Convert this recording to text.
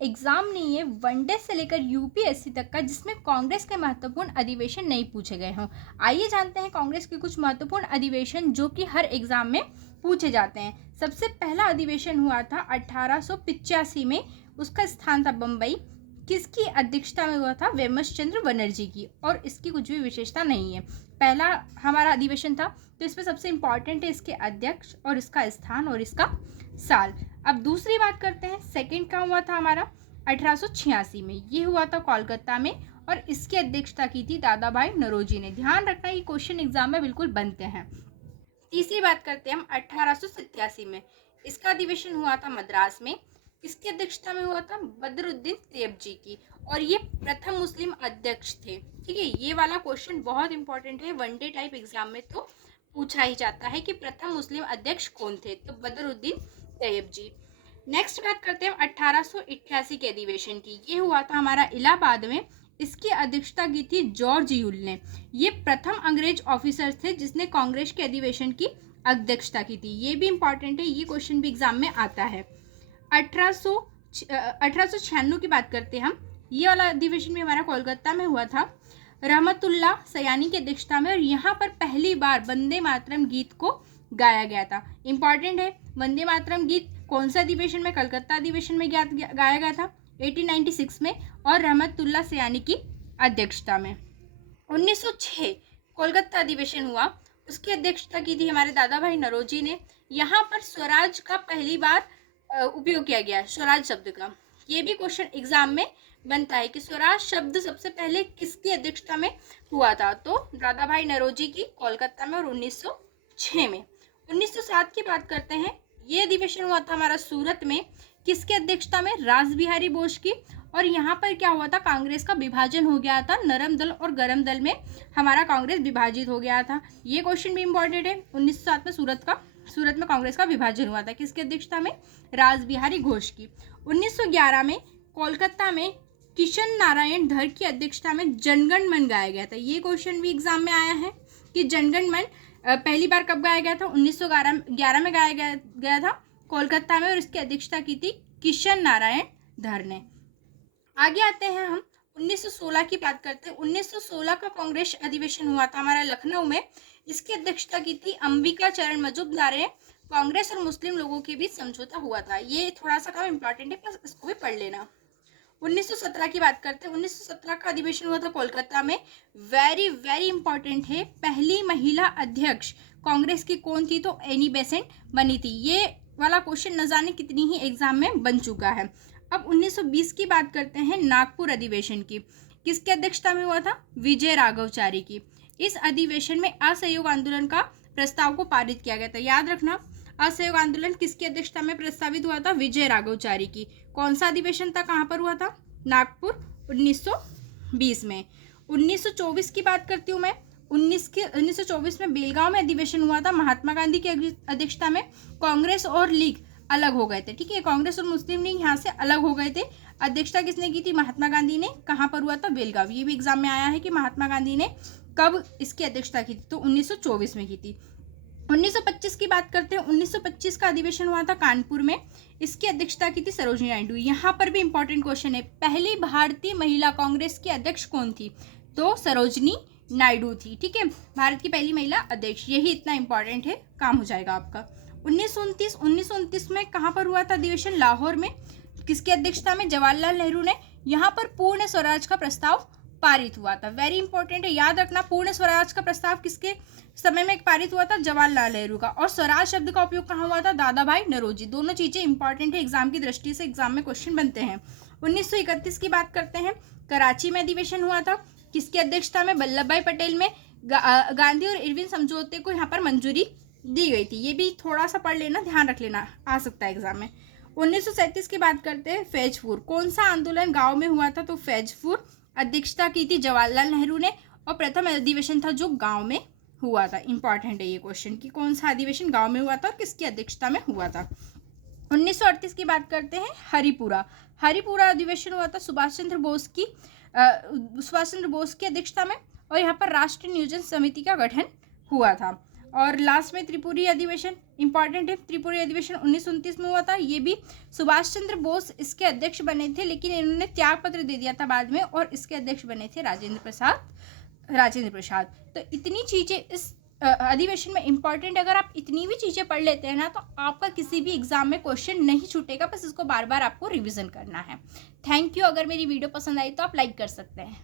Exam नहीं है one day से लेकर यूपीएससी तक का जिसमें कांग्रेस के महत्वपूर्ण अधिवेशन नहीं पूछे गए हों। आइए जानते हैं कांग्रेस के कुछ महत्वपूर्ण अधिवेशन जो कि हर एग्जाम में पूछे जाते हैं। सबसे पहला अधिवेशन हुआ था 1885 में, उसका स्थान था बम्बई। किसकी अध्यक्षता में हुआ था? वेमस चंद्र बनर्जी की, और इसकी कुछ भी विशेषता नहीं है। पहला हमारा अधिवेशन था, तो इसमें सबसे इंपॉर्टेंट है इसके अध्यक्ष और इसका स्थान और इसका साल। अब दूसरी बात करते हैं, सेकंड का हुआ था हमारा 1886 में, ये हुआ था कोलकाता में, और इसकी अध्यक्षता की थी दादा भाई नौरोजी ने। ध्यान रखना ये क्वेश्चन एग्जाम में बिल्कुल बनते हैं। तीसरी बात करते हैं हम 1887 में, इसका अधिवेशन हुआ था मद्रास में। इसकी अध्यक्षता में हुआ था बदरुद्दीन तैयबजी की, और ये प्रथम मुस्लिम अध्यक्ष थे। ठीक है, ये वाला क्वेश्चन बहुत इंपॉर्टेंट है, वनडे टाइप एग्जाम में तो पूछा ही जाता है कि प्रथम मुस्लिम अध्यक्ष कौन थे, तो बदरुद्दीन तैयबजी। नेक्स्ट बात करते हैं 1888 के अधिवेशन की, ये हुआ था हमारा इलाहाबाद में। इसकी अध्यक्षता की थी जॉर्ज यूल ने। ये प्रथम अंग्रेज ऑफिसर थे जिसने कांग्रेस के अधिवेशन की अध्यक्षता की थी। ये भी इंपॉर्टेंट है, ये क्वेश्चन भी एग्जाम में आता है। 1896 की बात करते हैं हम, ये वाला अधिवेशन भी हमारा कोलकाता में हुआ था, रहमतुल्लाह सयानी की अध्यक्षता में, और यहाँ पर पहली बार वंदे मातरम गीत को गाया गया था। इंपॉर्टेंट है, वंदे मातरम गीत कौन सा अधिवेशन में? कलकत्ता अधिवेशन में गाया गया था 1896 में, और रहमतुल्लाह सयानी की अध्यक्षता में। 1906 कोलकाता अधिवेशन हुआ, उसकी अध्यक्षता की थी हमारे दादा भाई नौरोजी ने। यहाँ पर स्वराज का पहली बार उपयोग किया गया, स्वराज शब्द का। ये भी क्वेश्चन एग्जाम में बनता है कि स्वराज शब्द सबसे पहले किसकी अध्यक्षता में हुआ था, तो दादा भाई नौरोजी की, कोलकाता में, और 1906 में। 1907 की बात करते हैं, ये अधिवेशन हुआ था हमारा सूरत में। किसकी अध्यक्षता में? रास बिहारी बोस की, और यहाँ पर क्या हुआ था? कांग्रेस का विभाजन हो गया था, नरम दल और गरम दल में हमारा कांग्रेस विभाजित हो गया था। ये क्वेश्चन भी इंपॉर्टेंट है। 1907 में सूरत में कांग्रेस का विभाजन हुआ था, किसकी अध्यक्षता में? रास बिहारी घोष की। 1911 में कोलकाता में किशन नारायण धर की अध्यक्षता में जनगण मन गाया गया था। ये क्वेश्चन भी एग्जाम में आया है कि जनगण मन पहली बार कब गाया गया था? 1911 में गाया गया था कोलकाता में, और इसकी अध्यक्षता की थी किशन नारायण धर ने। आगे आते हैं हम 1916 की बात करते हैं। 1916 का कांग्रेस अधिवेशन हुआ था हमारा लखनऊ में। इसकी अध्यक्षता की थी अंबिका चरण मजूमदार ने। कांग्रेस और मुस्लिम लोगों के बीच समझौता हुआ था। ये थोड़ा सा कम इंपॉर्टेंट है, प्लस इसको भी पढ़ लेना। 1917 की बात करते हैं। 1917 का अधिवेशन हुआ था कोलकाता में। वेरी वेरी इंपॉर्टेंट है, पहली महिला अध्यक्ष कांग्रेस की कौन थी? तो एनी बेसेंट बनी थी। ये वाला क्वेश्चन न जाने कितनी ही एग्जाम में बन चुका है। अब 1920 की बात करते हैं, नागपुर अधिवेशन की। किसकी अध्यक्षता में हुआ था? विजय राघवचारी की। इस अधिवेशन में असहयोग आंदोलन का प्रस्ताव को पारित किया गया था। याद रखना, असहयोग आंदोलन किसकी अध्यक्षता में प्रस्तावित हुआ था? विजय राघवचारी की। कौन सा अधिवेशन था, कहाँ पर हुआ था? नागपुर, 1920 में। 1924 की बात करती हूँ मैं। 1924 में बेलगांव में अधिवेशन हुआ था, महात्मा गांधी की अध्यक्षता में। कांग्रेस और लीग अलग हो गए थे। ठीक है, कांग्रेस और मुस्लिम लीग यहाँ से अलग हो गए थे। अध्यक्षता किसने की थी? महात्मा गांधी ने। कहाँ पर हुआ था? बेलगांव। ये भी एग्जाम में आया है कि महात्मा गांधी ने कब इसकी अध्यक्षता की थी, तो 1924 में की थी। 1925 की बात करते हैं। 1925 का अधिवेशन हुआ था कानपुर में। इसकी अध्यक्षता की थी सरोजिनी नायडू। यहाँ पर भी इंपॉर्टेंट क्वेश्चन है, पहली भारतीय महिला कांग्रेस की अध्यक्ष कौन थी? तो सरोजिनी नायडू थी। ठीक है, भारत की पहली महिला अध्यक्ष। यही इतना इंपॉर्टेंट है, काम हो जाएगा आपका। 1929 में कहाँ पर हुआ था अधिवेशन? लाहौर में। किसकी अध्यक्षता में? जवाहरलाल नेहरू ने। यहाँ पर पूर्ण स्वराज का प्रस्ताव पारित हुआ था। वेरी इंपॉर्टेंट है, याद रखना, पूर्ण स्वराज का प्रस्ताव किसके समय में पारित हुआ था? जवाहरलाल नेहरू का। और स्वराज शब्द का उपयोग कहाँ हुआ था? दादा भाई नौरोजी। दोनों चीजें इंपॉर्टेंट है, एग्जाम की दृष्टि से एग्जाम में क्वेश्चन बनते हैं। 1931 की बात करते हैं। कराची में अधिवेशन हुआ था। किसकी अध्यक्षता में? वल्लभ भाई पटेल में। गांधी और इरविन समझौते को यहाँ पर मंजूरी दी गई थी। ये भी थोड़ा सा पढ़ लेना, ध्यान रख लेना, आ सकता है एग्जाम में। 1937 की बात करते हैं। फैजपुर, कौन सा आंदोलन गांव में हुआ था? तो फैजपुर। अध्यक्षता की थी जवाहरलाल नेहरू ने, और प्रथम अधिवेशन था जो गांव में हुआ था। इंपॉर्टेंट है ये क्वेश्चन कि कौन सा अधिवेशन गांव में हुआ था और किसकी अध्यक्षता में हुआ था। 1938 की बात करते हैं। हरिपुरा अधिवेशन हुआ था सुभाष चंद्र बोस की अध्यक्षता में, और यहाँ पर राष्ट्रीय नियोजन समिति का गठन हुआ था। और लास्ट में त्रिपुरी अधिवेशन इंपॉर्टेंट है। त्रिपुरी अधिवेशन 1929 में हुआ था। ये भी सुभाष चंद्र बोस इसके अध्यक्ष बने थे, लेकिन इन्होंने त्याग पत्र दे दिया था बाद में, और इसके अध्यक्ष बने थे राजेंद्र प्रसाद। तो इतनी चीज़ें इस अधिवेशन में इंपॉर्टेंट। अगर आप इतनी भी चीज़ें पढ़ लेते हैं ना, तो आपका किसी भी एग्जाम में क्वेश्चन नहीं छूटेगा, बस इसको बार बार आपको रिवीजन करना है। Thank you. अगर मेरी वीडियो पसंद आई तो आप लाइक कर सकते हैं।